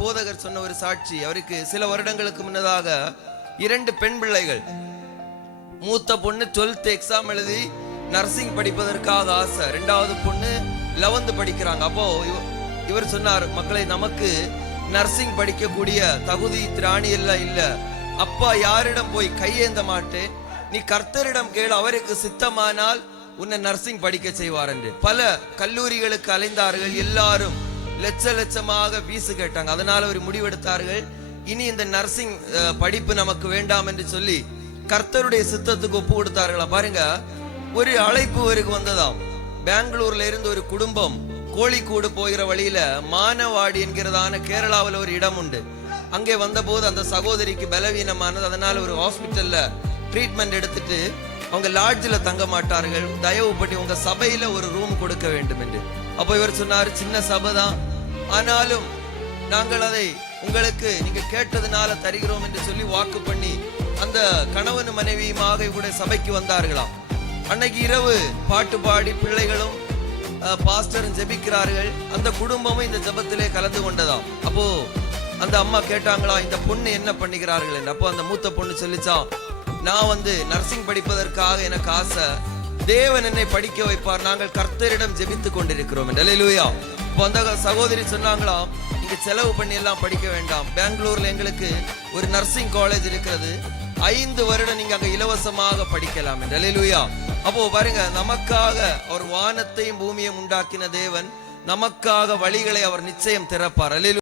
போதகர் சொன்ன ஒரு சாட்சி. அவருக்கு சில வருடங்களுக்கு முன்னதாக 2 பெண் பிள்ளைகள். மூத்த பொண்ணு 12th எக்ஸாம் எழுதி நர்சிங் படிப்பதற்காக ஆசை. 2வது பொண்ணு 11th படிக்கிறாங்க. அப்போ இவர் சொன்னார், மக்களை, நமக்கு நர்சிங் படிக்கக்கூடிய தகுதி திராணி எல்லாம் இல்ல. அப்பா யாரிடம் போய் கையேந்த மாட்டேன், நீ கர்த்தரிடம் கேள், அவருக்கு சித்தமானால் உன்னை நர்சிங் படிக்க செய்வார் என்று. பல கல்லூரிகளுக்கு அலைந்தார்கள். எல்லாரும் லட்சமாக ஃபீஸ் கேட்டாங்க. அதனால ஒரு முடிவெடுத்தார்கள், இனி இந்த நர்சிங் படிப்பு நமக்கு வேண்டாம் என்று சொல்லி கர்த்தருடைய சித்தத்துக்கு ஒப்பு கொடுத்தார்களா. பாருங்க, ஒரு அழைப்பு அவருக்கு வந்ததாம். பெங்களூர்ல இருந்து ஒரு குடும்பம் கோழிக்கூடு போகிற வழியில மானவாடி என்கிறதான கேரளாவில் ஒரு இடம் உண்டு. அங்கே வந்தபோது அந்த சகோதரிக்கு பலவீனமானது. அதனால ஒரு ஹாஸ்பிட்டல்ல ட்ரீட்மெண்ட் எடுத்துட்டு அவங்க லாட்ஜில் தங்க மாட்டார்கள், தயவு பண்ணி உங்க சபையில ஒரு ரூம் கொடுக்க வேண்டும் என்று. அப்போ இவர் சொன்னார், சின்ன சபை தான், ஆனாலும் நாங்கள் அதை உங்களுக்கு நீங்க கேட்டதுனால தருகிறோம் என்று சொல்லி வாக்கு பண்ணி அந்த கணவன் மனைவியுமாக இவருடைய சபைக்கு வந்தார்களாம். அன்னைக்கு இரவு பாட்டு பாடி பிள்ளைகளும் பாஸ்டரும் ஜெபிக்கிறார்கள். அந்த குடும்பமும் இந்த ஜெபத்திலே கலந்து கொண்டதாம். அப்போ அந்த அம்மா கேட்டாங்களா, இந்த பொண்ணு என்ன பண்ணுகிறார்கள் என்று. அப்போ அந்த மூத்த பொண்ணு சொல்லிச்சான், நான் நர்சிங் படிப்பதற்காக எனக்கு ஆசை, தேவன் என்னை படிக்க வைப்பார், நாங்கள் கர்த்தரிடம் ஜெபித்து கொண்டிருக்கிறோம். அல்லேலூயா. இப்போ அந்த சகோதரி சொன்னாங்களாம், நீங்க செலவு பண்ணி எல்லாம் படிக்க வேண்டாம், பெங்களூர்ல எங்களுக்கு ஒரு நர்சிங் காலேஜ் இருக்கிறது, 5 வருடம் நீங்க அங்க இலவசமாக படிக்கலாம் என்று. அல்லேலூயா. அப்போ பாருங்க, நமக்காக அவர் வானத்தையும் பூமியையும் உண்டாக்கின தேவன், நமக்காக வழிகளை அவர் நிச்சயம் திறப்பார். அல்லேலூயா.